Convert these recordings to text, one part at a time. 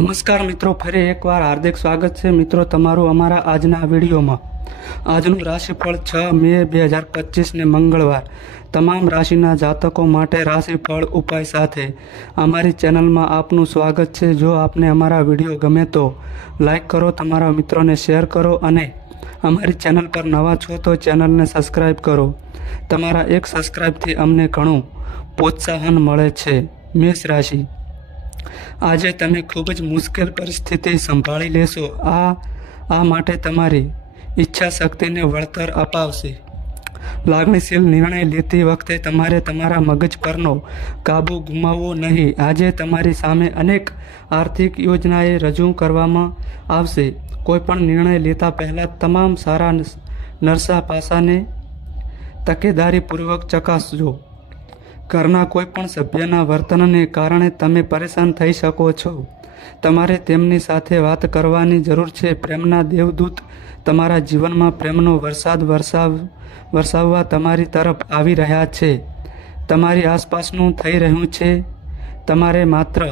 નમસ્કાર મિત્રો, ફરી એકવાર હાર્દિક સ્વાગત છે. મિત્રો, તમારું અમારા આજના વિડીયોમાં. આજનું રાશિફળ છ મે બે હજાર પચીસને મંગળવાર. તમામ રાશિના જાતકો માટે રાશિફળ ઉપાય સાથે અમારી ચેનલમાં આપનું સ્વાગત છે. જો આપને અમારા વીડિયો ગમે તો લાઈક કરો, તમારા મિત્રોને શેર કરો અને અમારી ચેનલ પર નવા છો તો ચેનલને સબસ્ક્રાઈબ કરો. તમારા એક સબસ્ક્રાઈબથી અમને ઘણું પ્રોત્સાહન મળે છે. મેષ રાશિ. આજે તમે ખૂબ જ મુશ્કેલ પરિસ્થિતિ સંભાળી લેશો. આ આ માટે તમારી ઈચ્છા શક્તિને વળતર અપાવશે. લાગણીશીલ નિર્ણય લેતી વખતે તમારે તમારા મગજ પરનો કાબુ ગુમાવવો નહીં. આજે તમારી સામે અનેક આર્થિક યોજનાએ રજૂ કરવામાં આવશે. કોઈપણ નિર્ણય લેતા પહેલાં તમામ સારા નરસા પાસાને તકેદારીપૂર્વક ચકાસજો. ઘરના કોઈ પણ સભ્યના વર્તનને કારણે તમે પરેશાન થઈ શકો છો. તમારે તેમની સાથે વાત કરવાની જરૂર છે. પ્રેમના દેવદૂત તમારા જીવનમાં પ્રેમનો વરસાદ વરસાવ, વરસાવવા તમારી તરફ આવી રહ્યા છે. તમારી આસપાસનું થઈ રહ્યું છે. તમારે માત્ર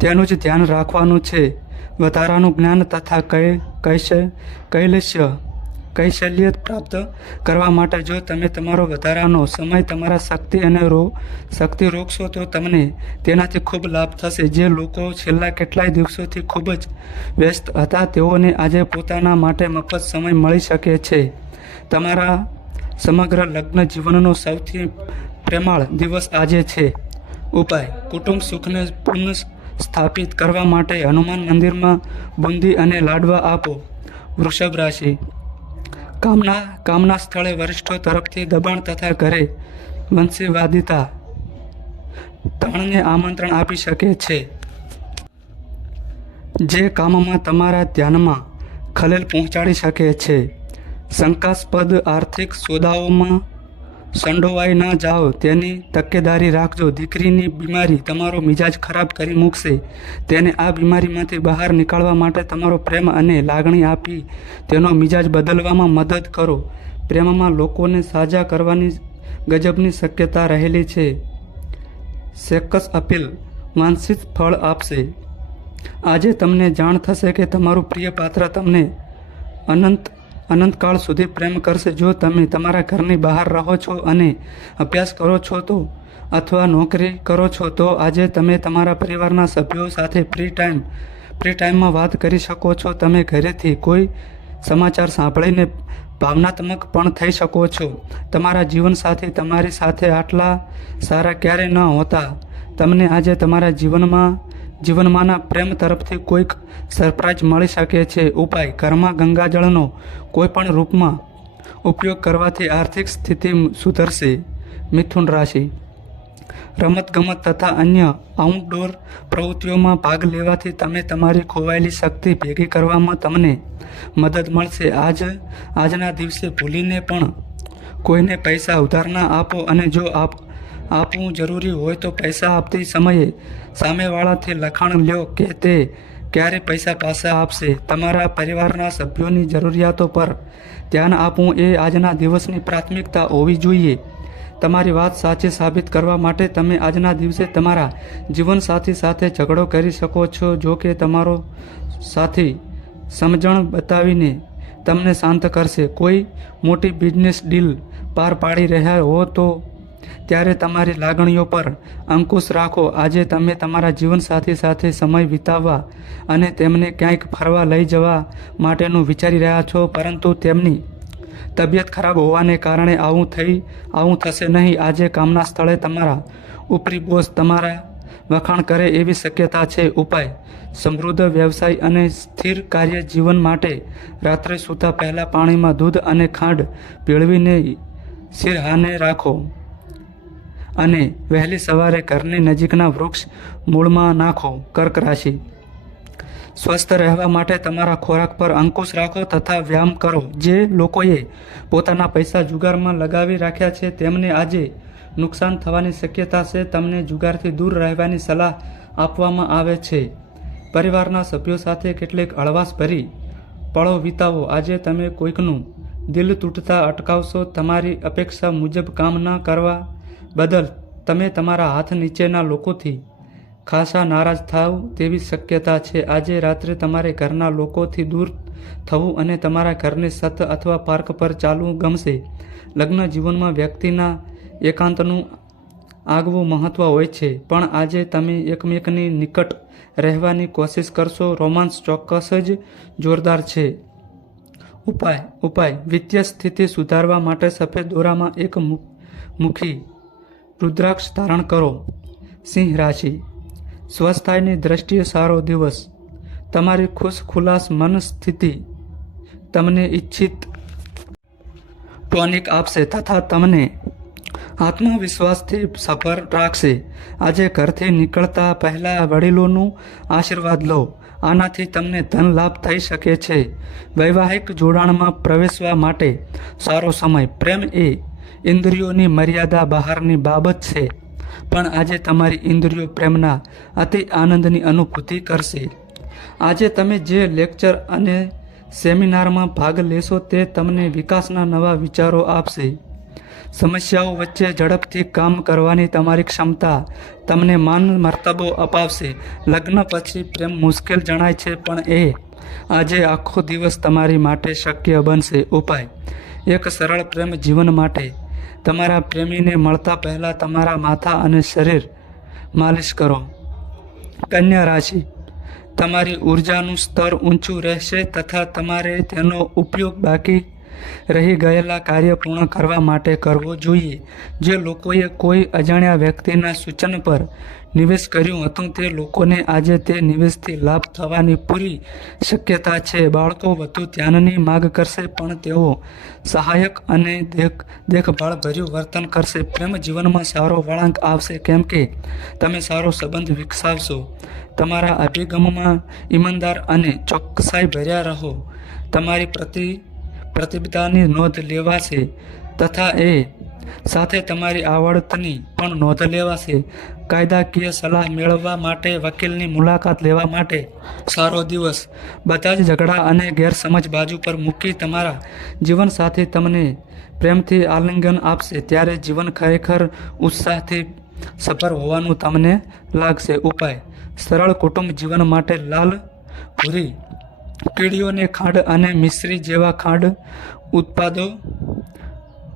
તેનું જ ધ્યાન રાખવાનું છે. વધારાનું જ્ઞાન તથા કૈ કૈશ કૈલસ્ય કૌશલ્ય પ્રાપ્ત કરવા માટે જો તમે તમારો વધારાનો સમય તમારા શક્તિ અને રો, શક્તિ રોકશો તો તમને તેનાથી ખૂબ લાભ થશે. જે લોકો છેલ્લા કેટલાય દિવસોથી ખૂબ જ વ્યસ્ત હતા, તેઓને આજે પોતાના માટે મફત સમય મળી શકે છે. તમારા સમગ્ર લગ્ન જીવનનો સૌથી પ્રેમાળ દિવસ આજે છે. ઉપાય, કુટુંબ સુખને પુનઃ સ્થાપિત કરવા માટે હનુમાન મંદિરમાં બુંદી અને લાડવા આપો. વૃષભ રાશિ કામના કામના સ્થળે વરિષ્ઠો તરફથી દબાણ તથા ઘરે વંશીવાદિતા તણને આમંત્રણ આપી શકે છે. જે કામમાં તમારા ધ્યાનમાં ખલેલ પહોંચાડી શકે છે. શંકાસ્પદ આર્થિક સોદાઓમાં સંડોવાઈ ન જાઓ, તેની તકેદારી રાખજો. દીકરીની બીમારી તમારો મિજાજ ખરાબ કરી મૂકશે. તેને આ બીમારીમાંથી બહાર નીકળવા માટે તમારો પ્રેમ અને લાગણી આપી તેનો મિજાજ બદલવામાં મદદ કરો. પ્રેમમાં લોકોને સાજા કરવાની ગજબની શક્યતા રહેલી છે. સેકસ અપીલ વાંછિત ફળ આપશે. આજે તમને જાણ થશે કે તમારું પ્રિય પાત્ર તમને અનંત અનંતકાળ સુધી પ્રેમ કરશે. જો તમે તમારા ઘરની બહાર રહો છો અને અભ્યાસ કરો છો તો અથવા નોકરી કરો છો, તો આજે તમે તમારા પરિવારના સભ્યો સાથે ફ્રી ટાઈમ ફ્રી ટાઈમમાં વાત કરી શકો છો. તમે ઘરેથી કોઈ સમાચાર સાંભળીને ભાવનાત્મક પણ થઈ શકો છો. તમારા જીવનસાથી તમારી સાથે આટલા સારા ક્યારે ન હોતા. તમને આજે તમારા જીવનમાં જીવનમાંના પ્રેમ તરફથી કોઈક સરપ્રાઇઝ મળી શકે છે. ઉપાય, ઘરમાં ગંગાજળનો કોઈપણ રૂપમાં ઉપયોગ કરવાથી આર્થિક સ્થિતિ સુધરશે. મિથુન રાશિ. રમતગમત તથા અન્ય આઉટડોર પ્રવૃત્તિઓમાં ભાગ લેવાથી તમે તમારી ખોવાયેલી શક્તિ ભેગી કરવામાં તમને મદદ મળશે. આજ, આજના દિવસે ભૂલીને પણ કોઈને પૈસા ઉધાર ના આપો અને જો આપ આપવું જરૂરી હોય તો પૈસા આપતી સમયે સામેવાળાથી લખાણ લ્યો કે તે ક્યારે પૈસા પાછા આપશે. તમારા પરિવારના સભ્યોની જરૂરિયાતો પર ધ્યાન આપવું એ આજના દિવસની પ્રાથમિકતા હોવી જોઈએ. તમારી વાત સાચી સાબિત કરવા માટે તમે આજના દિવસે તમારા જીવનસાથી સાથે ઝઘડો કરી શકો છો જો કે તમારો સાથી સમજણ બતાવીને તમને શાંત કરશે. કોઈ મોટી બિઝનેસ ડીલ પાર પાડી રહ્યા હો તો ત્યારે તમારી લાગણીઓ પર અંકુશ રાખો. આજે તમે તમારા જીવનસાથી સાથે સમય વિતાવવા અને તેમને ક્યાંક ફરવા લઈ જવા માટેનું વિચારી રહ્યા છો, પરંતુ તેમની તબિયત ખરાબ હોવાને કારણે આવું થઈ, આવું થશે નહીં. આજે કામના સ્થળે તમારા ઉપરી બોસ તમારા વખાણ કરે એવી શક્યતા છે. ઉપાય, સમૃદ્ધ વ્યવસાય અને સ્થિર કાર્ય જીવન માટે રાત્રે સૂતા પહેલાં પાણીમાં દૂધ અને ખાંડ પીળવીને સિરહાને રાખો. અને વહેલી સવારે ઘરની નજીકના વૃક્ષ મૂળમાં નાખો, કર્ક રાશિ. સ્વસ્થ રહેવા માટે તમારા ખોરાક પર અંકુશ રાખો તથા વ્યાયામ કરો. જે લોકોએ પોતાના પૈસા જુગારમાં લગાવી રાખ્યા છે, તેમને આજે નુકસાન થવાની શક્યતા છે. તમને જુગારથી દૂર રહેવાની સલાહ આપવામાં આવે છે. પરિવારના સભ્યો સાથે કેટલીક હળવાશ ભરી પળો વિતાવો. આજે તમે કોઈકનું દિલ તૂટતા અટકાવશો. તમારી અપેક્ષા મુજબ કામ ન કરવા બદલ તમે તમારા હાથ નીચેના લોકોથી ખાસા નારાજ થાવ તેવી શક્યતા છે. આજે રાત્રે તમારે ઘરના લોકોથી દૂર થવું અને તમારા ઘરની છત અથવા પાર્ક પર ચાલવું ગમશે. લગ્ન જીવનમાં વ્યક્તિના એકાંતનું આગવું મહત્વ હોય છે. પણ આજે તમે એકમેકની નિકટ રહેવાની કોશિશ કરશો. રોમાન્સ ચોક્કસ જ જોરદાર છે. ઉપાય ઉપાય. વિત્તીય સ્થિતિ સુધારવા માટે સફેદ દોરામાં એક મુખી રુદ્રાક્ષ ધારણ કરો. સિંહ રાશિ. સ્વસ્થાયની દ્રષ્ટિએ સારો દિવસ. તમારી ખુશ ખુલાસ મન સ્થિતિ તમને ઈચ્છિત ટોનિક આપશે તથા તમને આત્મવિશ્વાસથી સફર રાખશે. આજે ઘરથી નીકળતા પહેલાં વડીલોનું આશીર્વાદ લો. આનાથી તમને ધન લાભ થઈ શકે છે. વૈવાહિક જોડાણમાં પ્રવેશવા માટે સારો સમય. પ્રેમ એ ઇન્દ્રિયોની મર્યાદા બહારની બાબત છે, પણ આજે તમારી ઇન્દ્રિયો પ્રેમના અતિ આનંદની અનુભૂતિ કરશે. આજે તમે જે લેક્ચર અને સેમિનારમાં ભાગ લેશો તે તમને વિકાસના નવા વિચારો આપશે. સમસ્યાઓ વચ્ચે ઝડપથી કામ કરવાની તમારી ક્ષમતા તમને માન મર્તબો અપાવશે. લગ્ન પછી પ્રેમ મુશ્કેલ જણાય છે, પણ એ આજે આખો દિવસ તમારી માટે શક્ય બનશે. ઉપાય. એક સરળ પ્રેમ જીવન માટે તમારા પ્રેમીને મળતા પહેલાં તમારા માથા અને શરીર માલિશ કરો. કન્યા રાશિ. તમારી ઉર્જાનું સ્તર ઊંચું રહેશે તથા તમારે તેનો ઉપયોગ બાકી રહી ગયેલા કાર્ય પૂર્ણ કરવા માટે કરવો જોઈએ. જે લોકોએ કોઈ અજાણ્યા વ્યક્તિના સૂચન પર નિવેશ કર્યું. હતું તે લોકોને આજે તે નિવેશથી લાભ થવાની પૂરી શક્યતા છે. બાળકો વધુ ધ્યાનની માગ કરશે, પણ તેઓ સહાયક અને દેખ દેખભાળ ભર્યું વર્તન કરશે. પ્રેમ જીવનમાં સારો વળાંક આવશે. કેમ કે તમે સારો સંબંધ વિકસાવશો. તમારા અભિગમમાં ઈમાનદાર અને ચોકસાઈ ભર્યા રહો. તમારી પ્રતિ, પ્રતિબદ્ધતાની નોંધ લેવાશે તથા એ સાથે તમારી આવડતની પણ નોંધ લેવાશે. કાયદાકીય સલાહ મેળવવા માટે, વકીલની મુલાકાત લેવા માટે સારો દિવસ. બધા જ ઝઘડા અને ગેરસમજ બાજુ પર મૂકી તમારા જીવનસાથી તમને પ્રેમથી આલિંગન આપશે. ત્યારે જીવન ખરેખર ઉત્સાહથી સફર હોવાનું તમને લાગશે. ઉપાય. સરળ કુટુંબ જીવન માટે લાલ ભૂરી, કીડીઓને ખાંડ અને મિશ્રી જેવા ખાંડ ઉત્પાદો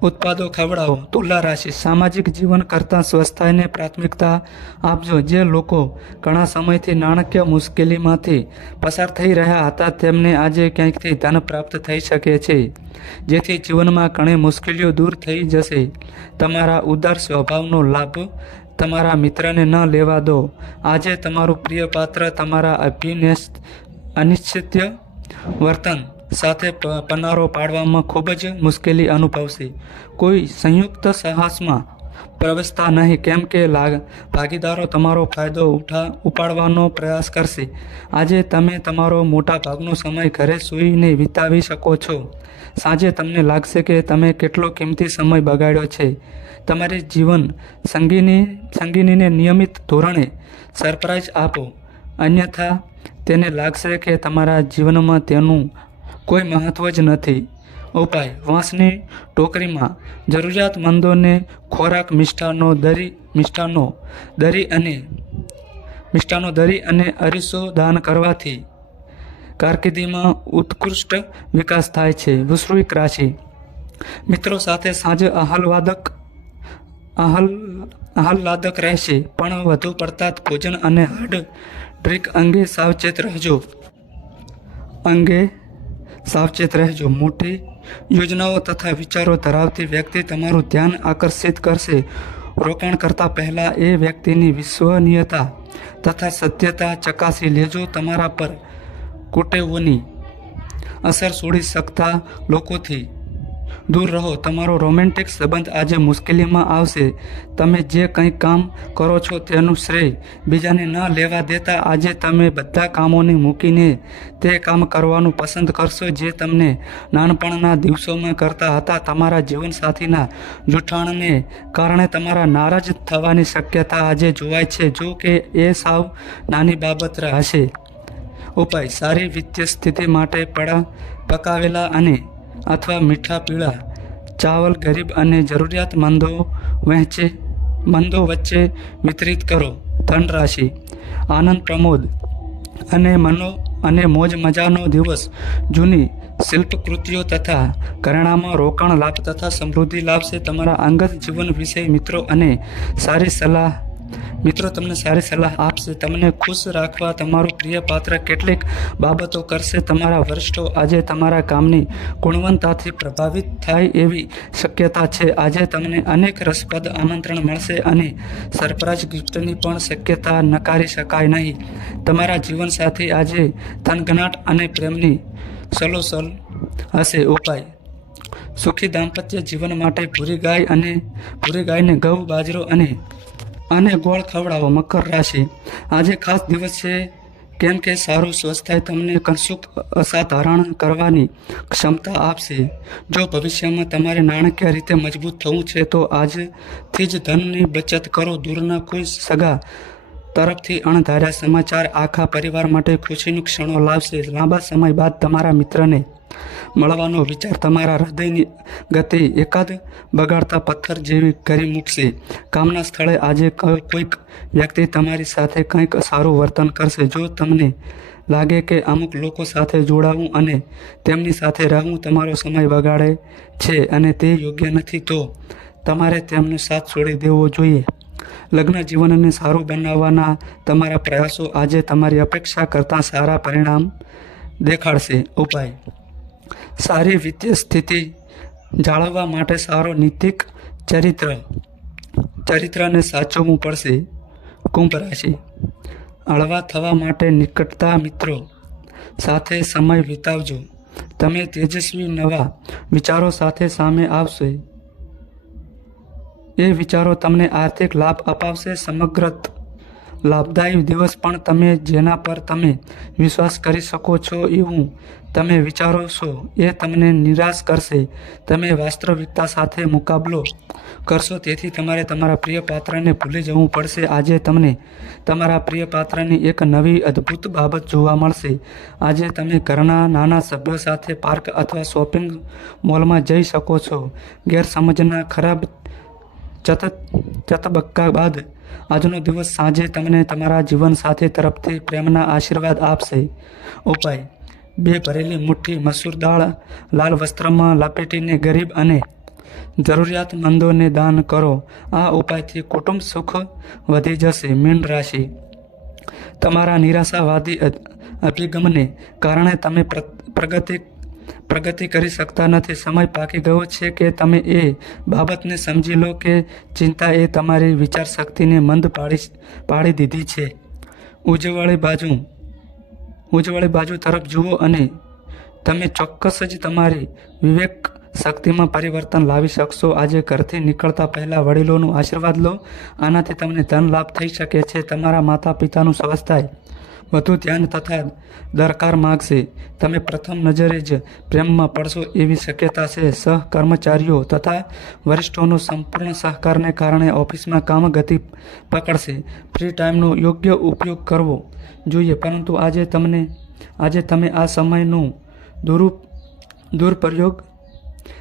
ઉત્પાદો ખવડાવો. તુલા રાશિ સામાજિક જીવન કરતાં સ્વસ્થતાને પ્રાથમિકતા આપજો. જે લોકો ઘણા સમયથી નાણાકીય મુશ્કેલીમાંથી પસાર થઈ રહ્યા હતા, તેમને આજે ક્યાંકથી ધન પ્રાપ્ત થઈ શકે છે? જેથી જીવનમાં ઘણી મુશ્કેલીઓ દૂર થઈ જશે. તમારા ઉદાર સ્વભાવનો લાભ તમારા મિત્રને ન લેવા દો. આજે તમારું પ્રિય પાત્ર તમારા અભિનેશ અનિશ્ચિત્ય વર્તન સાથે પનારો પાડવામાં ખૂબ જ મુશ્કેલી અનુભવશે. કોઈ સંયુક્ત સાહસમાં પ્રવેશતા નહીં, કેમ કે ભાગીદારો તમારો ફાયદો ઉઠા, ઉપાડવાનો પ્રયાસ કરશે. આજે તમે તમારો મોટા ભાગનો સમય ઘરે સૂઈને વિતાવી શકો છો. સાંજે તમને લાગશે કે તમે કેટલો કિંમતી સમય બગાડ્યો છે. તમારી જીવન સંગીની, સંગીનીને નિયમિત ધોરણે સરપ્રાઈઝ આપો. અન્યથા તેને લાગશે કે તમારા જીવનમાં તેનું કોઈ મહત્વ જ નથી. ઉપાય, વાંસની ટોકરીમાં જરૂરિયાતમંદોને ખોરાક, મિષ્ટાનો દરી મિષ્ટાનો દરી અને મિષ્ટાનો દરી અને અરીસો દાન કરવાથી કારકિર્દીમાં ઉત્કૃષ્ટ વિકાસ થાય છે. વૃશ્ચિક રાશિ. મિત્રો સાથે સાંજે આહલવાદક આહલ, આહલાદક રહેશે, પણ વધુ પડતા ભોજન અને હાર્ડ ડ્રિંક અંગે સાવચેત રહેજો. અંગે સાવચેત રહેજો. મોટી યોજનાઓ તથા વિચારો ધરાવતી વ્યક્તિ તમારું ધ્યાન આકર્ષિત કરશે. રોકાણ કરતાં પહેલાં એ વ્યક્તિની વિશ્વનીયતા તથા સત્યતા ચકાસી લેજો. તમારા પર કુટેવોની અસર છોડી શકતા લોકોથી દૂર રહો. તમારો રોમેન્ટિક સંબંધ આજે મુશ્કેલીમાં આવશે. તમે જે કંઈ કામ કરો છો તેનું શ્રેય બીજાને ન લેવા દેતા આજે તમે બધા કામોને મૂકીને તે કામ કરવાનું પસંદ કરશો જે તમને નાનપણના દિવસોમાં કરતા હતા. તમારા જીવનસાથીના જૂઠાણને કારણે તમારા નારાજ થવાની શક્યતા આજે જોવાય છે. જો કે એ સાવ નાની બાબત હશે ઉપાય, સારી વિત્તીય સ્થિતિ માટે પડા, પકાવેલા અને અથવા મીઠા, પીળા, ચાવલ, ગરીબ અને જરૂરિયાતમંદો વહેંચે, મંદો વચ્ચે વિતરિત કરો. ધન રાશિ આનંદ પ્રમોદ અને મનો, અને મોજ મજાનો દિવસ. જૂની શિલ્પકૃતિઓ તથા ઘરેણામાં રોકાણ લાભ તથા સમૃદ્ધિ લાભશે તમારા અંગત જીવન વિશે મિત્રો અને સારી સલાહ મિત્રો, તમને સારી સલાહ આપશે. તમને ખુશ રાખવા તમારું પ્રિય પાત્ર કેટલીક બાબતો કરશે. તમારા વરિષ્ઠો આજે તમારા કામની ગુણવત્તાથી પ્રભાવિત થાય એવી શક્યતા છે. આજે તમને અનેક રસપ્રદ આમંત્રણ મળશે અને સરપ્રાઈઝ ગિફ્ટની પણ શક્યતા નકારી શકાય નહીં. તમારા જીવનસાથી આજે થનગનાટ અને પ્રેમની સલોસલ હશે. ઉપાય. સુખી દાંપત્ય જીવન માટે ભૂરી ગાય અને ભૂરી ગાયને ઘઉં, બાજરો અને અને ગોળ ખવડાવો, મકર રાશિ. આજે ખાસ દિવસ છે. કેમ કે સારું સ્વસ્થાય તમને કશુંક અસાધારણ કરવાની ક્ષમતા આપશે. જો ભવિષ્યમાં તમારે નાણાકીય રીતે મજબૂત થવું છે, તો આજથી જ ધનની બચત કરો. દૂરના કોઈ સગા તરફથી અણધાર્યા સમાચાર આખા પરિવાર માટે ખુશીનું ક્ષણો લાવશે. લાંબા સમય બાદ તમારા મિત્રને મળવાનો વિચાર તમારા હૃદયની ગતિ એકાદ બગાડતા પથ્થર જેવી કરી મૂકશે. કામના સ્થળે આજે કોઈક વ્યક્તિ તમારી સાથે કંઈક સારું વર્તન કરશે. જો તમને લાગે કે અમુક લોકો સાથે જોડાવું અને તેમની સાથે રહેવું તમારો સમય બગાડે છે અને તે યોગ્ય નથી, તો તમારે તેમનો સાથ છોડી દેવો જોઈએ. લગ્ન જીવનને સારું બનાવવાના તમારા પ્રયાસો આજે તમારી અપેક્ષા કરતાં સારા પરિણામ દેખાડશે. ઉપાય. સારી વિત્તીય સ્થિતિ જાળવવા માટે સારો નીતિક ચરિત્ર, ચરિત્રને સાચવવું પડશે કુંભ રાશિ. હળવા થવા માટે નિકટતા મિત્રો સાથે સમય વિતાવજો. તમે તેજસ્વી નવા વિચારો સાથે સામે આવશે. એ વિચારો તમને આર્થિક લાભ અપાવશે, સમગ્ર લાભદાયી દિવસ પણ તમે જેના પર તમે વિશ્વાસ કરી શકો છો એવું તમે વિચારો છો, એ તમને નિરાશ કરશે. તમે વાસ્તવિકતા સાથે મુકાબલો કરશો, તેથી તમારે તમારા પ્રિય પાત્રને ભૂલી જવું પડશે. આજે તમને તમારા પ્રિય પાત્રની એક નવી અદ્ભુત બાબત જોવા મળશે. આજે તમે ઘરના નાના સભ્યો સાથે પાર્ક અથવા શોપિંગ મોલમાં જઈ શકો છો. ગેરસમજના ખરાબ ચત ચતબક્કા બાદ આજનો દિવસ સાંજે તમને તમારા જીવન સાથે તરફથી પ્રેમના આશીર્વાદ આપશે. ઉપાય. બે ભરેલી મુઠ્ઠી, મસૂર દાળ, લાલ વસ્ત્રમાં લપેટીને ગરીબ અને જરૂરિયાતમંદોને દાન કરો. આ ઉપાયથી કુટુંબ સુખ વધી જશે. મીન રાશિ. તમારા નિરાશાવાદી અભિગમને કારણે તમે પ્ર- પ્રગતિ પ્રગતિ કરી શકતા નથી. સમય પાકી ગયો છે કે તમે એ બાબતને સમજી લો કે ચિંતા એ તમારી વિચાર શક્તિને મંદ પાડી પાડી દીધી છે. ઉજવાળી બાજુ ઉજવાળી બાજુ તરફ જુઓ અને તમે ચોક્કસ જ તમારી વિવેક શક્તિમાં પરિવર્તન લાવી શકશો. આજે ઘરથી નીકળતા પહેલાં વડીલોનું આશીર્વાદ લો. આનાથી તમને ધન લાભ થઈ શકે છે. તમારા માતા પિતાનું સ્વાસ્થ્ય વધુ ધ્યાન તથા દરકાર માગશે. તમે પ્રથમ નજરે જ પ્રેમમાં પડશો એવી શક્યતા છે. સહકર્મચારીઓ તથા વરિષ્ઠોનો સંપૂર્ણ સહકારને કારણે ઓફિસમાં કામ ગતિ પકડશે. ફ્રી ટાઈમનો યોગ્ય ઉપયોગ કરવો જોઈએ, પરંતુ આજે તમને, આજે તમે આ સમયનું દુરુ દુરુપયોગ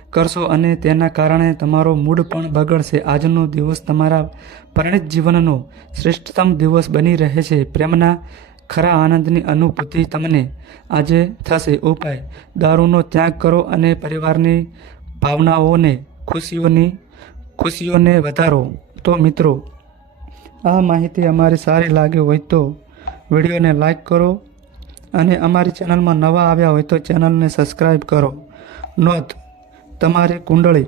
કરશો અને તેના કારણે તમારો મૂડ પણ બગડશે. આજનો દિવસ તમારા પરિણિત જીવનનો શ્રેષ્ઠતમ દિવસ બની રહે છે પ્રેમના ખરા આનંદની અનુભૂતિ તમને આજે થશે. ઉપાય. દારૂનો ત્યાગ કરો અને પરિવારની ભાવનાઓને, ખુશીઓની, ખુશીઓને વધારો. તો મિત્રો, આ માહિતી અમારી સારી લાગી હોય તો વિડીયોને લાઈક કરો અને અમારી ચેનલમાં નવા આવ્યા હોય તો ચેનલને સબસ્ક્રાઈબ કરો. નોંધ, તમારી કુંડળી